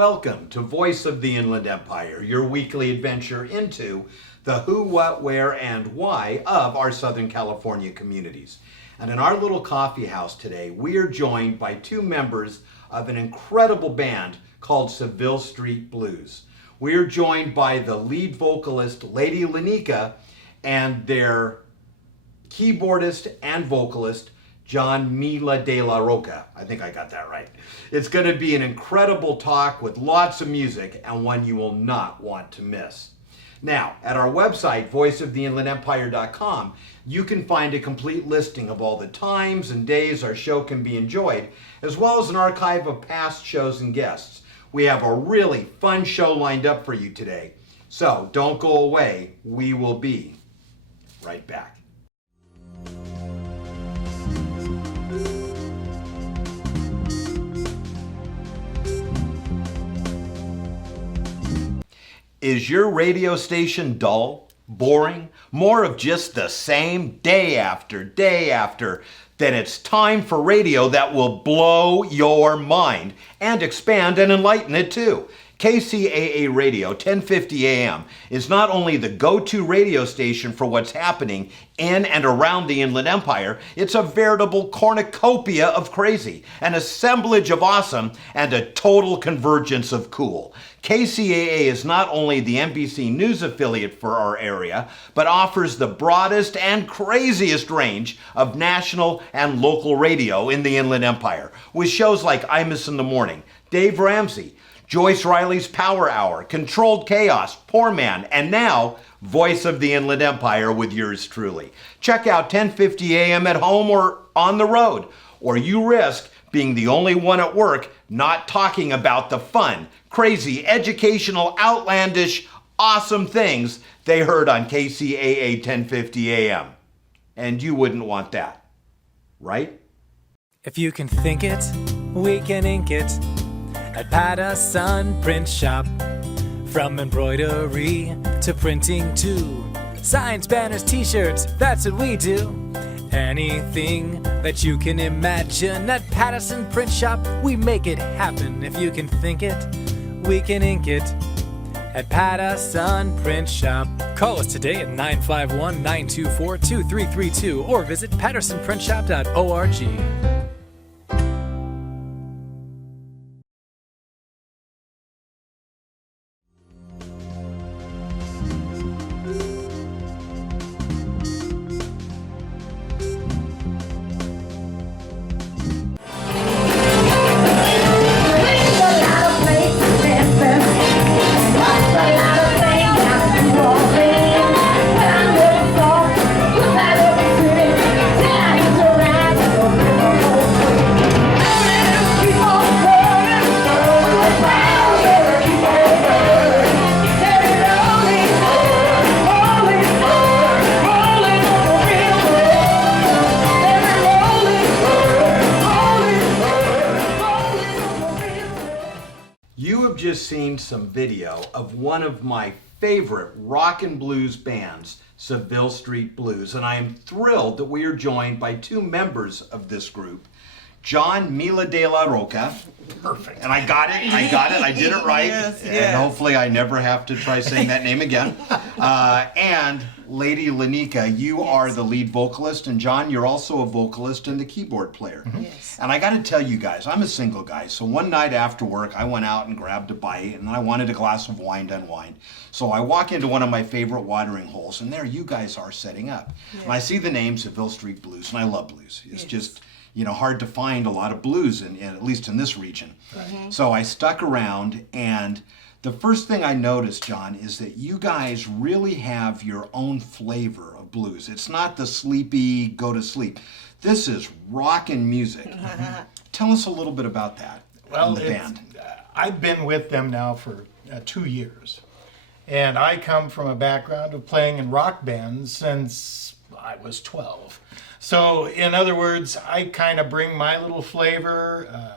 Welcome to Voice of the Inland Empire, your weekly adventure into the who, what, where, and why of our Southern California communities. And in our little coffee house today, we are joined by two members of an incredible band called Seville Street Blues. We are joined by the lead vocalist, Lady Neika, and their keyboardist and vocalist, John Miladela Roca. I think I got that right. It's going to be an incredible talk with lots of music and one you will not want to miss. Now, at our website, voiceoftheinlandempire.com, you can find a complete listing of all the times and days our show can be enjoyed, as well as an archive of past shows and guests. We have a really fun show lined up for you today. So don't go away. We will be right back. Is your radio station dull, boring, more of just the same day after day after? Then it's time for radio that will blow your mind and expand and enlighten it too. KCAA Radio 1050 AM is not only the go-to radio station for what's happening in and around the Inland Empire, it's a veritable cornucopia of crazy, an assemblage of awesome, and a total convergence of cool. KCAA is not only the NBC News affiliate for our area, but offers the broadest and craziest range of national and local radio in the Inland Empire, with shows like Imus in the Morning, Dave Ramsey, Joyce Riley's Power Hour, Controlled Chaos, Poor Man, and now, Voice of the Inland Empire with yours truly. Check out 1050 AM at home or on the road, or you risk being the only one at work not talking about the fun, crazy, educational, outlandish, awesome things they heard on KCAA 1050 AM. And you wouldn't want that, right? If you can think it, we can ink it. At Patterson Print Shop. From embroidery to printing too. Signs, banners, t-shirts, that's what we do. Anything that you can imagine at Patterson Print Shop, we make it happen. If you can think it, we can ink it. At Patterson Print Shop. Call us today at 951-924-2332 or visit pattersonprintshop.org. Seen some video of one of my favorite rock and blues bands, Seville Street Blues, and I am thrilled that we are joined by two members of this group, John Miladela Roca. Perfect. And I got it, I did it right. And hopefully I never have to try saying that name again. And Lady Neika, you are the lead vocalist, and John, you're also a vocalist and the keyboard player. Yes. And I got to tell you guys, I'm a single guy, so one night after work, I went out and grabbed a bite, and I wanted a glass of wine to unwind. So I walk into one of my favorite watering holes, and there you guys are setting up. Yes. And I see the name Seville Street Blues, and I love blues. It's just, hard to find a lot of blues, at least in this region. Mm-hmm. So I stuck around, and the first thing I noticed, John, is that you guys really have your own flavor of blues. It's not the sleepy, go to sleep. This is rockin' music. Mm-hmm. Tell us a little bit about that. Well, the band. I've been with them now for 2 years. And I come from a background of playing in rock bands since I was 12. So, in other words, I kind of bring my little flavor.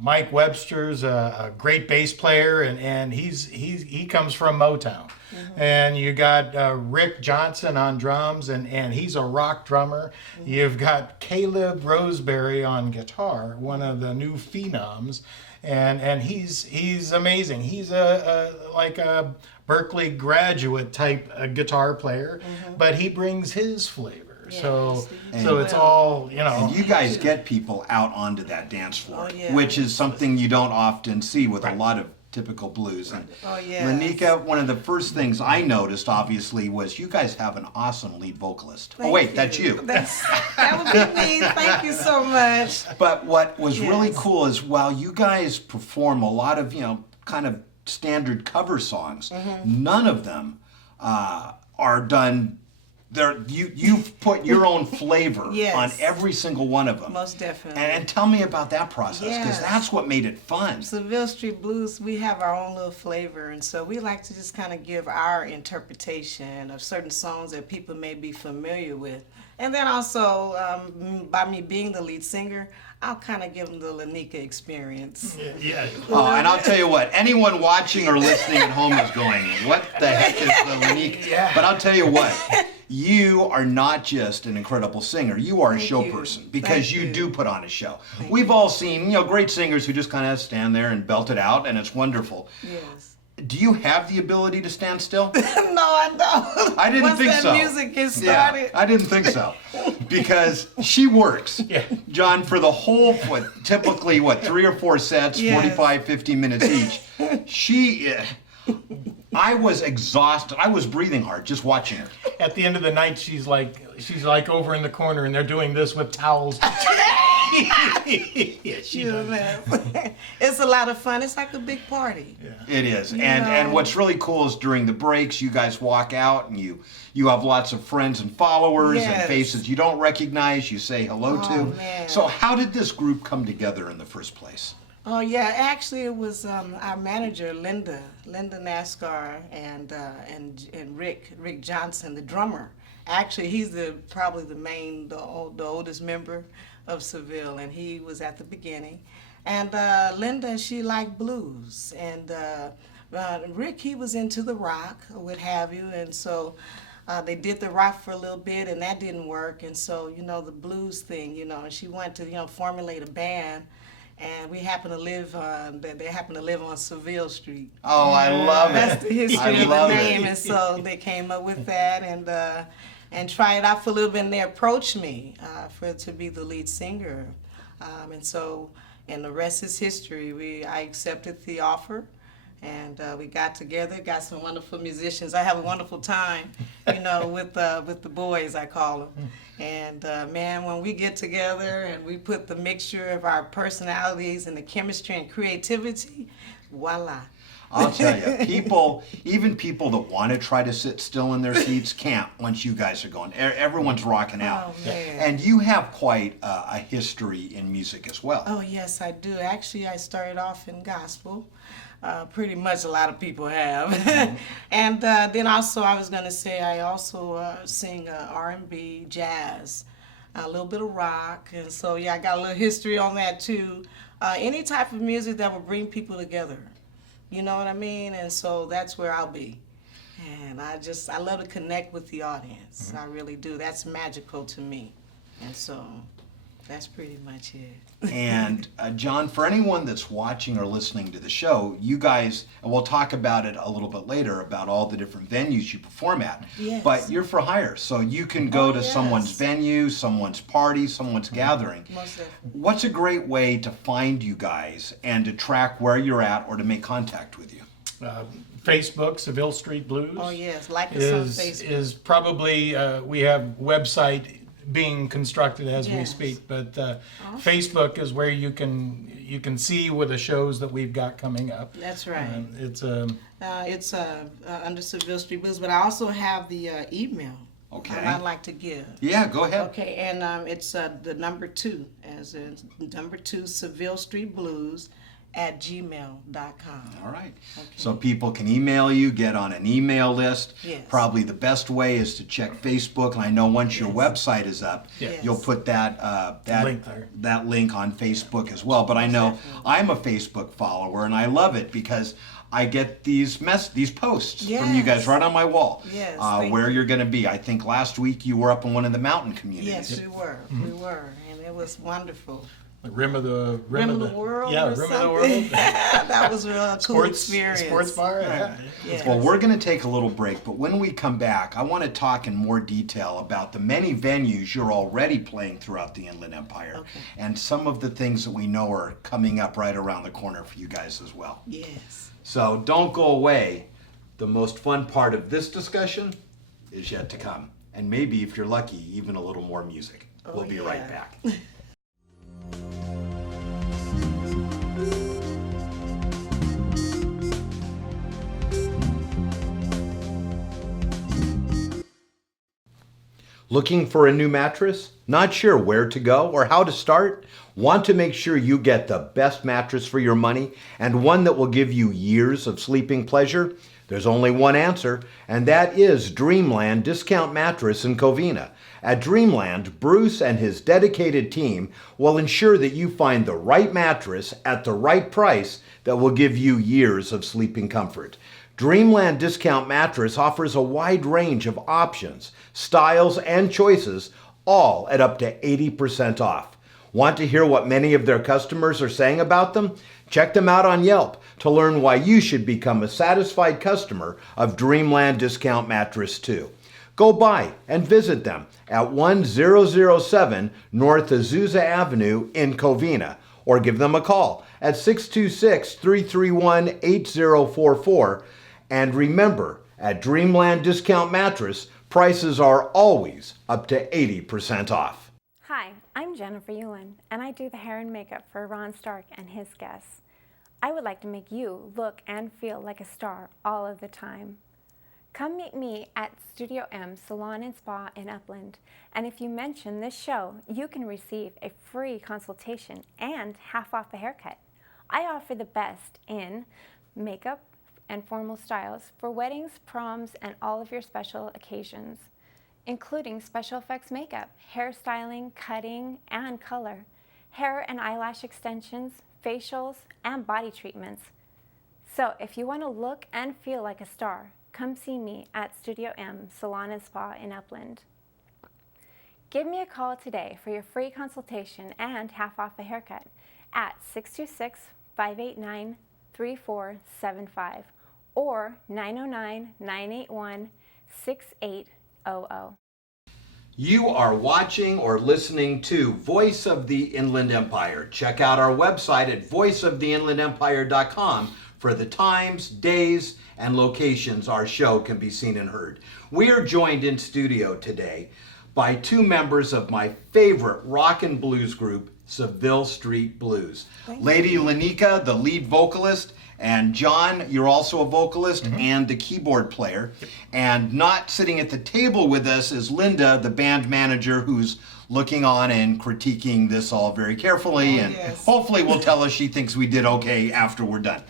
Mike Webster's a great bass player, and he comes from Motown. And you got Rick Johnson on drums, and he's a rock drummer. You've got Caleb Roseberry on guitar, one of the new phenoms, and he's amazing. He's like a Berkeley graduate type guitar player, but he brings his flavor. So it's all, And you guys get people out onto that dance floor, which is something you don't often see with a lot of typical blues. And Neika, one of the first things I noticed, obviously, was you guys have an awesome lead vocalist. That's you. That would be me. Thank you so much. But what was really cool is while you guys perform a lot of, kind of standard cover songs, none of them are done. You've put your own flavor on every single one of them. Most definitely. And tell me about that process, because that's what made it fun. Seville Street Blues, we have our own little flavor, and so we like to just kind of give our interpretation of certain songs that people may be familiar with. And then also, by me being the lead singer, I'll kind of give them the Neika experience. Oh, and I'll tell you what, anyone watching or listening at home is going, what the heck is the Neika? But I'll tell you what, you are not just an incredible singer, you are a show person, because you do put on a show. We've all seen, great singers who just kind of stand there and belt it out, and it's wonderful. Yes. Do you have the ability to stand still? No, I don't. I didn't think so. Once that music gets started. Yeah, I didn't think so. Because she works, John, for the whole, typically 3 or 4 sets, 45, 50 minutes each. I was exhausted. I was breathing hard just watching her. At the end of the night, she's like over in the corner, and they're doing this with towels. It's a lot of fun. It's like a big party. It is. And what's really cool is during the breaks, you guys walk out and you have lots of friends and followers and faces you don't recognize, you say hello to. Man. So how did this group come together in the first place? Oh yeah, actually it was our manager Linda NASCAR and Rick Johnson, the drummer. Actually, he's probably the oldest member of Seville, and he was at the beginning. And Linda, she liked blues, and Rick, he was into the rock, or what have you, and so they did the rock for a little bit, and that didn't work, and so the blues thing, and she wanted to formulate a band. And we happen to live they happen to live on Seville Street. Oh, I love it. That's the history of the name, and so they came up with that and tried it out for a little bit. And they approached me to be the lead singer, and the rest is history. I accepted the offer, and we got together, got some wonderful musicians. I have a wonderful time, with the boys, I call them. And man, when we get together and we put the mixture of our personalities and the chemistry and creativity, voila. I'll tell you, even people that want to try to sit still in their seats can't once you guys are going. Everyone's rocking out. Oh, man. And you have quite a history in music as well. Oh, yes, I do. Actually, I started off in gospel. Pretty much a lot of people have. And then also I was going to say I also sing R&B, jazz, a little bit of rock. And so, I got a little history on that too. Any type of music that will bring people together. You know what I mean? And so that's where I'll be. And I love to connect with the audience. I really do. That's magical to me. And so that's pretty much it. And John, for anyone that's watching or listening to the show, you guys, and we'll talk about it a little bit later, about all the different venues you perform at. Yes. But you're for hire, so you can go to someone's venue, someone's party, someone's gathering. Most definitely. What's a great way to find you guys and to track where you're at or to make contact with you? Facebook, Seville Street Blues. Oh yes, like us on Facebook. Is probably we have website being constructed as we speak, but Facebook is where you can see with the shows that we've got coming up. That's right. It's under Seville Street Blues, but I also have the email. Okay. I'd like to give. Yeah, go ahead. Okay, and it's the number 2, as in number 2, Seville Street Blues @gmail.com. All right. So people can email you, get on an email list. Yes. Probably the best way is to check Facebook. And I know once your website is up, Yes. you'll put that Link there. that link on Facebook as well. But I know Definitely. I'm a Facebook follower, and I love it because I get these posts from you guys Yes. right on my wall. Yes, Where thank you're going to be. I think last week you were up in one of the mountain communities. Yes, we were. We were, and it was wonderful. The rim of the World. Yeah, or rim of the something. world. That was a real cool experience. Sports bar. Yeah. Yes. Well, we're going to take a little break, but when we come back, I want to talk in more detail about the many venues you're already playing throughout the Inland Empire, Okay. and some of the things that we know are coming up right around the corner for you guys as well. Yes. So don't go away. The most fun part of this discussion is yet to come, and maybe if you're lucky, even a little more music. We'll be right yeah. back. Looking for a new mattress? Not sure where to go or how to start? Want to make sure you get the best mattress for your money and one that will give you years of sleeping pleasure? There's only one answer, and that is Dreamland Discount Mattress in Covina. At Dreamland, Bruce and his dedicated team will ensure that you find the right mattress at the right price that will give you years of sleeping comfort. Dreamland Discount Mattress offers a wide range of options, styles, and choices, all at up to 80% off. Want to hear what many of their customers are saying about them? Check them out on Yelp to learn why you should become a satisfied customer of Dreamland Discount Mattress too. Go by and visit them at 1007 North Azusa Avenue in Covina, or give them a call at 626-331-8044. And remember, at Dreamland Discount Mattress, prices are always up to 80% off. Hi, I'm Jennifer Ewan, and I do the hair and makeup for Ron Stark and his guests. I would like to make you look and feel like a star all of the time. Come meet me at Studio M Salon and Spa in Upland, and if you mention this show, you can receive a free consultation and half off a haircut. I offer the best in makeup and formal styles for weddings, proms, and all of your special occasions, including special effects makeup, hairstyling, cutting, and color, hair and eyelash extensions, facials, and body treatments. So if you want to look and feel like a star, come see me at Studio M Salon and Spa in Upland. Give me a call today for your free consultation and half off a haircut at 626-589-3475 or 909-981-6800. You are watching or listening to Voice of the Inland Empire. Check out our website at voiceoftheinlandempire.com for the times, days, and locations our show can be seen and heard. We are joined in studio today by two members of my favorite rock and blues group, Seville Street Blues. Lady Neika, the lead vocalist, and John, you're also a vocalist and the keyboard player. And not sitting at the table with us is Linda, the band manager, who's looking on and critiquing this all very carefully, and yes. hopefully will tell us she thinks we did okay after we're done.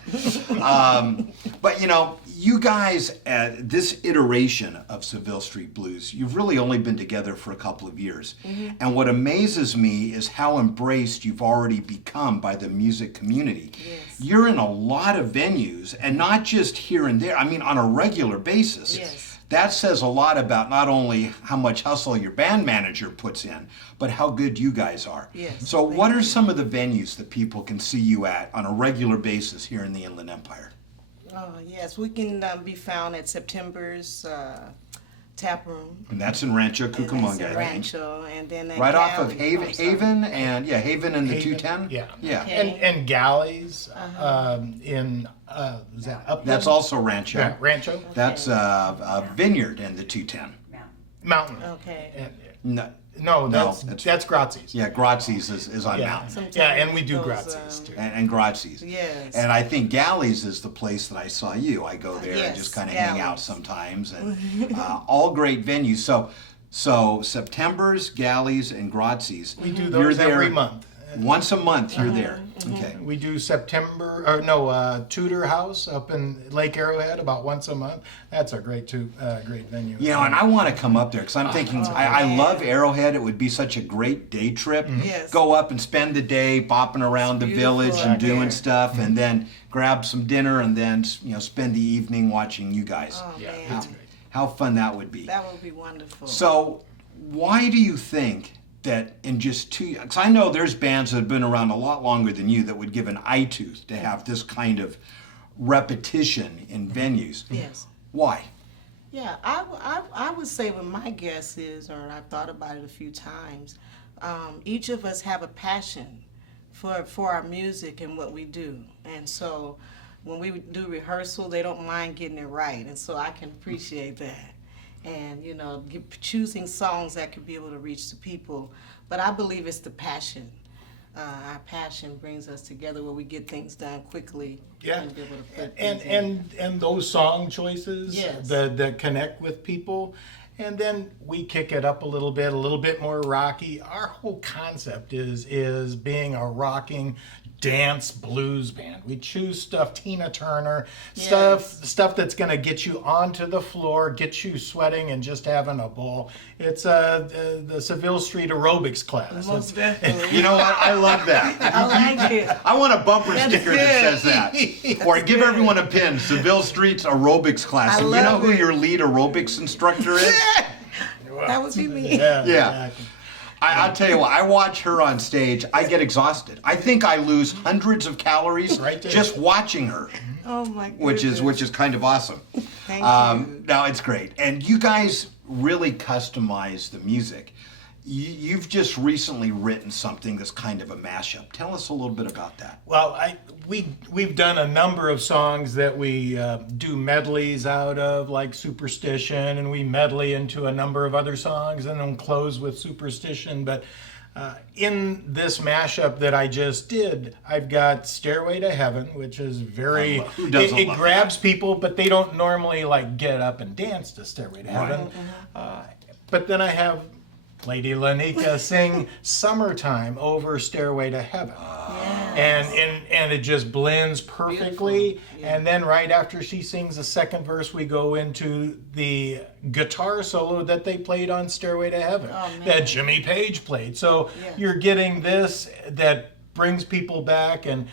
But you know, you guys, this iteration of Seville Street Blues, you've really only been together for a couple of years. And what amazes me is how embraced you've already become by the music community. Yes. You're in a lot of venues, and not just here and there, I mean on a regular basis. Yes. That says a lot about not only how much hustle your band manager puts in, but how good you guys are. Yes, So what thank are you. some of the venues that people can see you at on a regular basis here in the Inland Empire? Oh, yes, we can be found at September's Tap Room. And that's in Rancho And that's Cucamonga, in I think. Rancho, and then at Right off of Cali. Haven and Haven and the Haven, 210? yeah. Yeah. Okay. And galleys in is that Upland? That's also Rancho. Yeah, Rancho That's a Vineyard and the 210. Mountain. Okay. And, No, that's Grazie's. yeah, Grazie's is on Yeah. Mountain. Sometimes Yeah, and we do those, Grazie's too. And Grazie's. Yes. And I think Galleys is the place that I saw you. I go there and Yes, just kind of hang out Galleys. sometimes, and all great venues. So September's, Galleys, and Grazie's. We do You're those there every month. Once a month you're there. Okay. We do Tudor House up in Lake Arrowhead about once a month. That's a great venue. And I want to come up there because I'm thinking I love Arrowhead. It would be such a great day trip. Yes. Go up and spend the day bopping around the beautiful village out and doing there. stuff, and then grab some dinner, and then spend the evening watching you guys. Oh, Yeah, man. it's great. How fun that would be. That would be wonderful. So, why do you think that in just 2 years, because I know there's bands that have been around a lot longer than you that would give an eye tooth to have this kind of repetition in venues. Yes. Why? Yeah, I would say what my guess is, or I've thought about it a few times, each of us have a passion for our music and what we do. And so when we do rehearsal, they don't mind getting it right. And so I can appreciate that. And, choosing songs that could be able to reach the people. But I believe it's the passion. Our passion brings us together where we get things done quickly. Yeah, And be able to put things in. and those song choices Yes. that connect with people, and then we kick it up a little bit more rocky. Our whole concept is being a rocking dance blues band. We choose stuff, Tina Turner, stuff that's going to get you onto the floor, get you sweating and just having a ball. It's the Seville Street aerobics class. Most definitely. You know what? I love that. I like it. I want a bumper That's sticker good. that says that. Or give everyone a pin. Seville Street's aerobics class. I And you know love who it. your lead aerobics instructor is? That would be me. Yeah. Exactly. I'll tell you what, I watch her on stage, I get exhausted. I think I lose hundreds of calories Right there. just watching her, Oh my goodness. which is kind of awesome. Thank you. No, it's great. And you guys really customize the music. You've just recently written something that's kind of a mashup. Tell us a little bit about that. Well, we've done a number of songs that we do medleys out of, like Superstition, and we medley into a number of other songs, and then close with Superstition. But in this mashup that I just did, I've got Stairway to Heaven, which is very Who doesn't it love grabs people, but they don't normally like get up and dance to Stairway to Heaven. But then I have Lady Neika sing Summertime over Stairway to Heaven. And it just blends perfectly. Beautiful. Yeah. And then right after she sings the second verse, we go into the guitar solo that they played on Stairway to Heaven, Oh, man. that Jimmy Page played. So Yeah. you're getting this that brings people back, and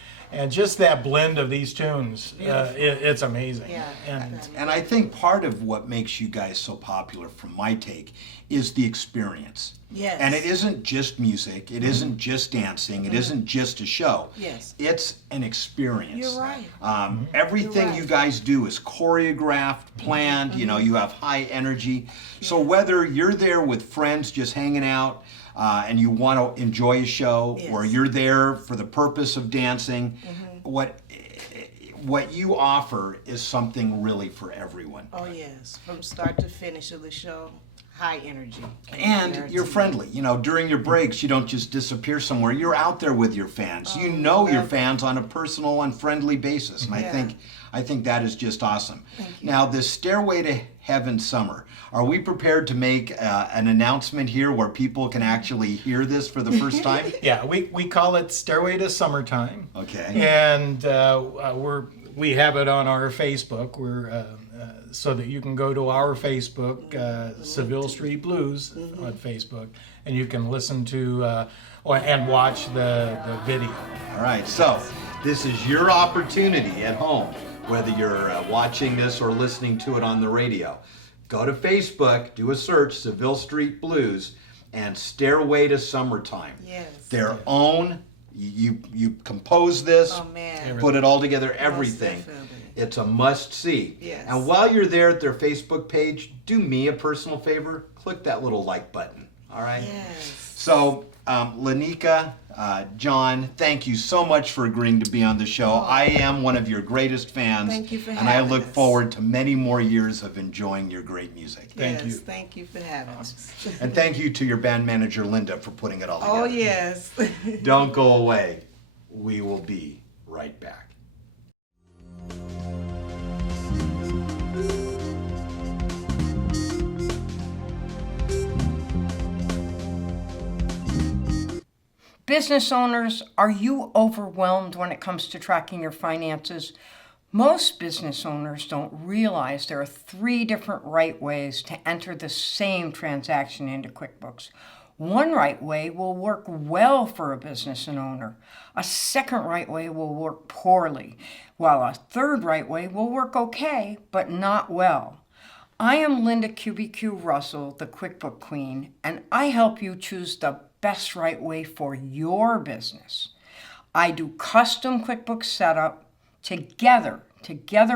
just that blend of these tunes, it's amazing. Yeah. And I think part of what makes you guys so popular, from my take, is the experience. Yes. And it isn't just music, it isn't just dancing, it isn't just a show. Yes. It's an experience. You're right. Everything You're right. you guys do is choreographed, planned, you have high energy. So whether you're there with friends just hanging out, and you want to enjoy a show, Yes. or you're there for the purpose of dancing, what you offer is something really for everyone. Oh yes, from start to finish of the show, high energy. And you're friendly. During your breaks, you don't just disappear somewhere. You're out there with your fans. You know your fans on a personal and friendly basis. And Yeah. I think that is just awesome. Thank you. Now, this Stairway to Heaven summer, are we prepared to make an announcement here where people can actually hear this for the first time? Yeah, we call it Stairway to Summertime. Okay. And we have it on our Facebook. We're so that you can go to our Facebook, Seville Street Blues on Facebook, and you can listen to and watch the video. All right, so this is your opportunity at home, whether you're watching this or listening to it on the radio. Go to Facebook, do a search, Seville Street Blues, and Stairway to Summertime. Yes. Their own, you compose this, Oh man. put it all together, everything. definitely. It's a must-see. Yes. And while you're there at their Facebook page, do me a personal favor, click that little like button, all right? Yes. So, Neika, John, thank you so much for agreeing to be on the show. I am one of your greatest fans. Thank you for And I having look us. forward to many more years of enjoying your great music. Thank Yes, you. Thank you for having us. And thank you to your band manager, Linda, for putting it all together. Oh yes. Don't go away. We will be right back. Business owners, are you overwhelmed when it comes to tracking your finances? Most business owners don't realize there are 3 different right ways to enter the same transaction into QuickBooks. One right way will work well for a business and owner. A second right way will work poorly, while a third right way will work okay, but not well. I am Linda QBQ Russell, the QuickBook Queen, and I help you choose the best right way for your business. I do custom QuickBooks setup. Together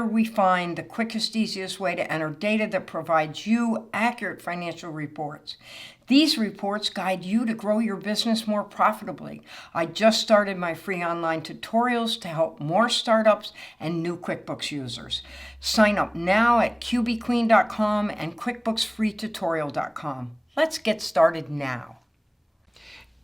we find the quickest, easiest way to enter data that provides you accurate financial reports. These reports guide you to grow your business more profitably. I just started my free online tutorials to help more startups and new QuickBooks users. Sign up now at qbqueen.com and quickbooksfreetutorial.com. Let's get started now.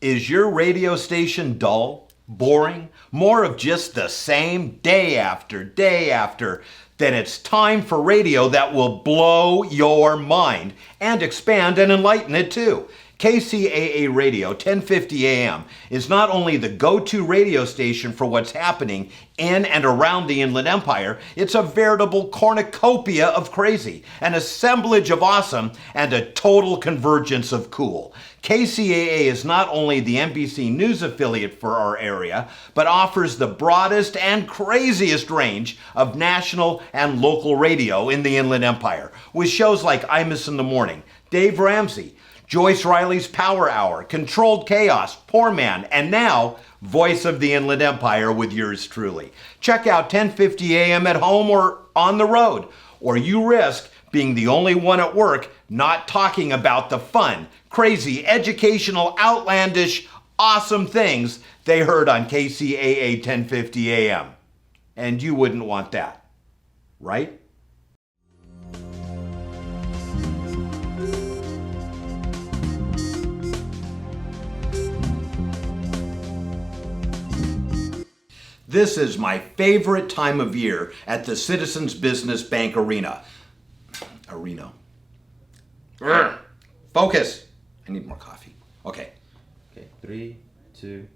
Is your radio station dull, boring, more of just the same day after day after? Then it's time for radio that will blow your mind and expand and enlighten it too. KCAA Radio 1050 AM is not only the go-to radio station for what's happening in and around the Inland Empire, it's a veritable cornucopia of crazy, an assemblage of awesome, and a total convergence of cool. KCAA is not only the NBC News affiliate for our area, but offers the broadest and craziest range of national and local radio in the Inland Empire, with shows like Imus in the Morning, Dave Ramsey, Joyce Riley's Power Hour, Controlled Chaos, Poor Man, and now, Voice of the Inland Empire with yours truly. Check out 1050 AM at home or on the road, or you risk being the only one at work not talking about the fun, crazy, educational, outlandish, awesome things they heard on KCAA 1050 AM. And you wouldn't want that, right? This is my favorite time of year at the Citizens Business Bank Arena. Focus. I need more coffee. Okay, 3, 2.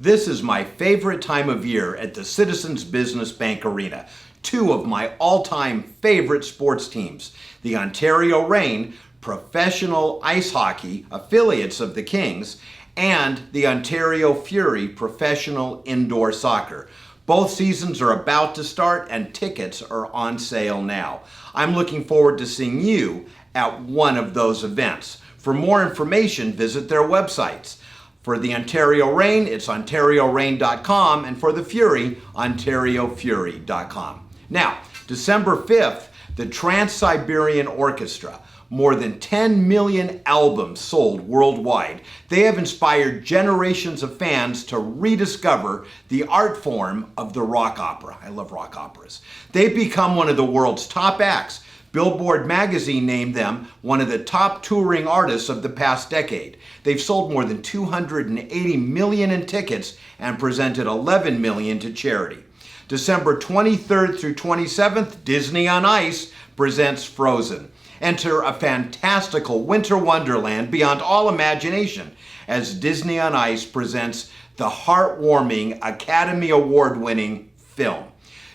This is my favorite time of year at the Citizens Business Bank Arena. 2 of my all-time favorite sports teams, the Ontario Reign, professional ice hockey, affiliates of the Kings, and the Ontario Fury, professional indoor soccer. Both seasons are about to start and tickets are on sale now. I'm looking forward to seeing you at one of those events. For more information, visit their websites. For the Ontario Reign, it's ontarioreign.com, and for the Fury, ontariofury.com. Now, December 5th, the Trans-Siberian Orchestra. More than 10 million albums sold worldwide. They have inspired generations of fans to rediscover the art form of the rock opera. I love rock operas. They've become one of the world's top acts. Billboard magazine named them one of the top touring artists of the past decade. They've sold more than 280 million in tickets and presented 11 million to charity. December 23rd through 27th, Disney on Ice presents Frozen. Enter a fantastical winter wonderland beyond all imagination as Disney on Ice presents the heartwarming Academy Award-winning film.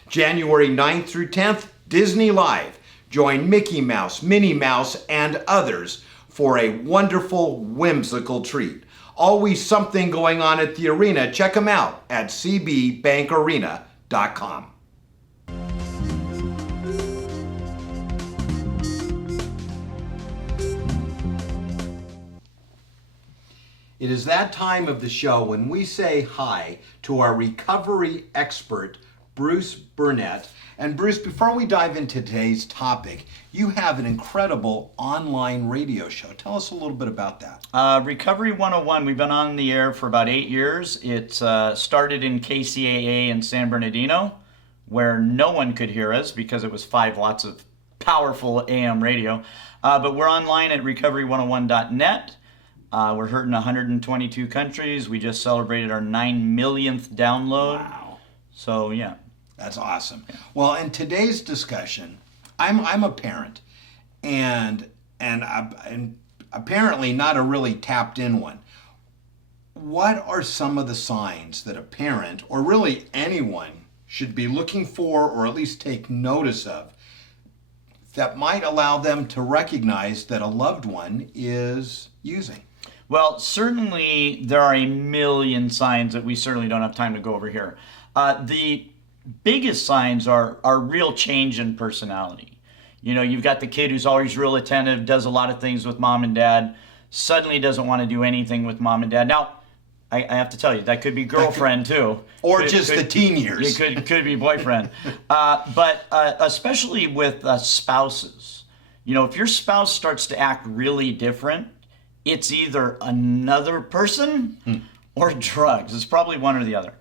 January 9th through 10th, Disney Live. Join Mickey Mouse, Minnie Mouse, and others for a wonderful, whimsical treat. Always something going on at the arena. Check them out at cbbankarena.com. It is that time of the show when we say hi to our recovery expert, Bruce Burnett. And Bruce, before we dive into today's topic, you have an incredible online radio show. Tell us a little bit about that. Recovery 101, we've been on the air for about 8 years. It started in KCAA in San Bernardino, where no one could hear us because it was 5 watts of powerful AM radio. But we're online at recovery101.net. We're heard in 122 countries. We just celebrated our 9 millionth download. Wow. So, yeah. That's awesome. Well, in today's discussion, I'm a parent, and apparently not a really tapped in one. what are some of the signs that a parent, or really anyone, should be looking for or at least take notice of that might allow them to recognize that a loved one is using? Well, certainly there are a million signs that we certainly don't have time to go over here. The biggest signs are real change in personality. You know, you've got the kid who's always real attentive, does a lot of things with mom and dad, suddenly doesn't want to do anything with mom and dad. Now, I have to tell you, that could be girlfriend too. Or just the teen years. It could be boyfriend. But especially with spouses. You know, if your spouse starts to act really different, it's either another person or drugs. It's probably one or the other.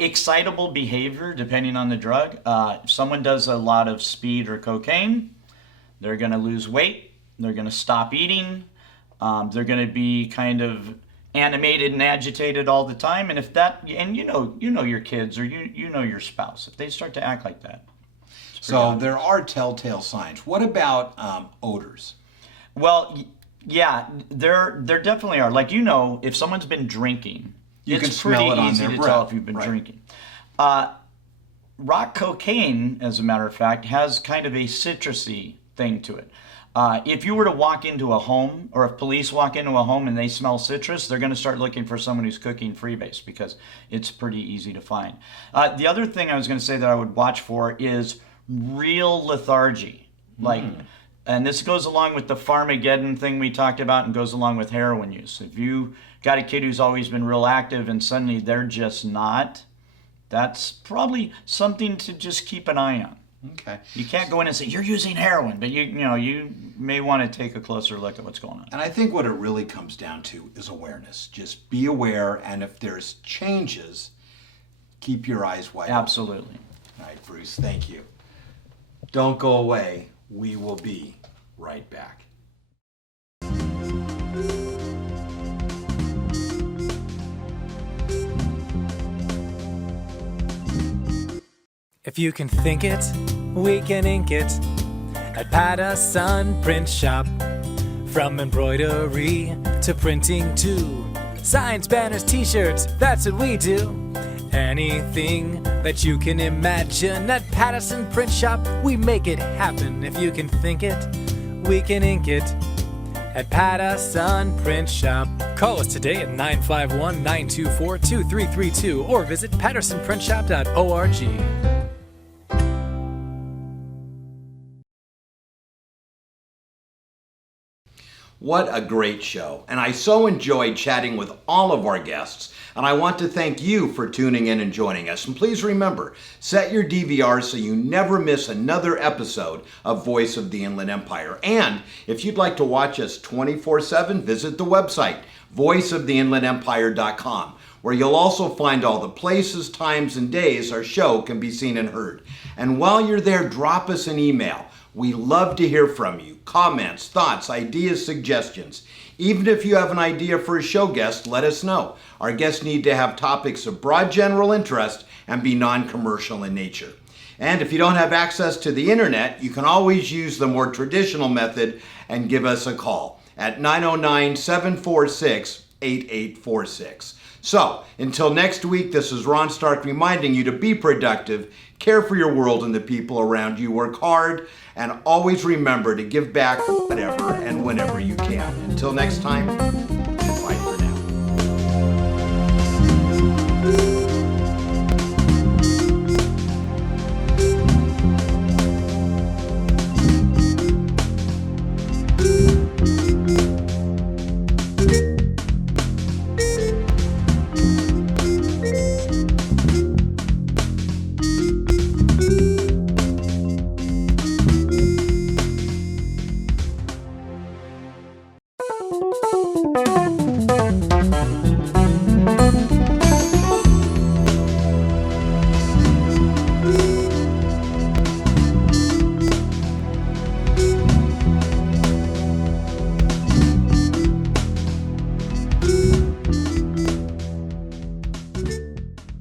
Excitable behavior, depending on the drug. If someone does a lot of speed or cocaine, they're going to lose weight. They're going to stop eating. They're going to be kind of animated and agitated all the time. And if that, and you know your kids or you know your spouse, if they start to act like that. So there are telltale signs. What about odors? Well, yeah, there definitely are. Like, you know, if someone's been drinking, You can it's pretty smell it on easy their to breath, tell if you've been right. drinking. Rock cocaine, as a matter of fact, has kind of a citrusy thing to it. If you were to walk into a home, or if police walk into a home and they smell citrus, they're going to start looking for someone who's cooking freebase because it's pretty easy to find. The other thing I was going to say that I would watch for is real lethargy. Like, and this goes along with the Farmageddon thing we talked about and goes along with heroin use. If you got a kid who's always been real active and suddenly they're just not, that's probably something to just keep an eye on. Okay. You can't go in and say, you're using heroin, but you may want to take a closer look at what's going on. And I think what it really comes down to is awareness. Just be aware, and if there's changes, keep your eyes wide open. Absolutely. All right, Bruce, thank you. Don't go away. We will be right back. If you can think it, we can ink it at Patterson Print Shop. From embroidery to printing to signs, banners, t-shirts, that's what we do. Anything that you can imagine at Patterson Print Shop, we make it happen. If you can think it, we can ink it at Patterson Print Shop. Call us today at 951-924-2332 or visit pattersonprintshop.org. What a great show. And I so enjoyed chatting with all of our guests. And I want to thank you for tuning in and joining us. And please remember, set your DVR so you never miss another episode of Voice of the Inland Empire. And if you'd like to watch us 24/7, visit the website, voiceoftheinlandempire.com, where you'll also find all the places, times, and days our show can be seen and heard. And while you're there, drop us an email. We love to hear from you. Comments, thoughts, ideas, suggestions. Even if you have an idea for a show guest, let us know. Our guests need to have topics of broad general interest and be non-commercial in nature. And if you don't have access to the internet, you can always use the more traditional method and give us a call at 909-746-8846. So, until next week, this is Ron Stark reminding you to be productive, care for your world and the people around you, work hard, and always remember to give back whatever and whenever you can. Until next time,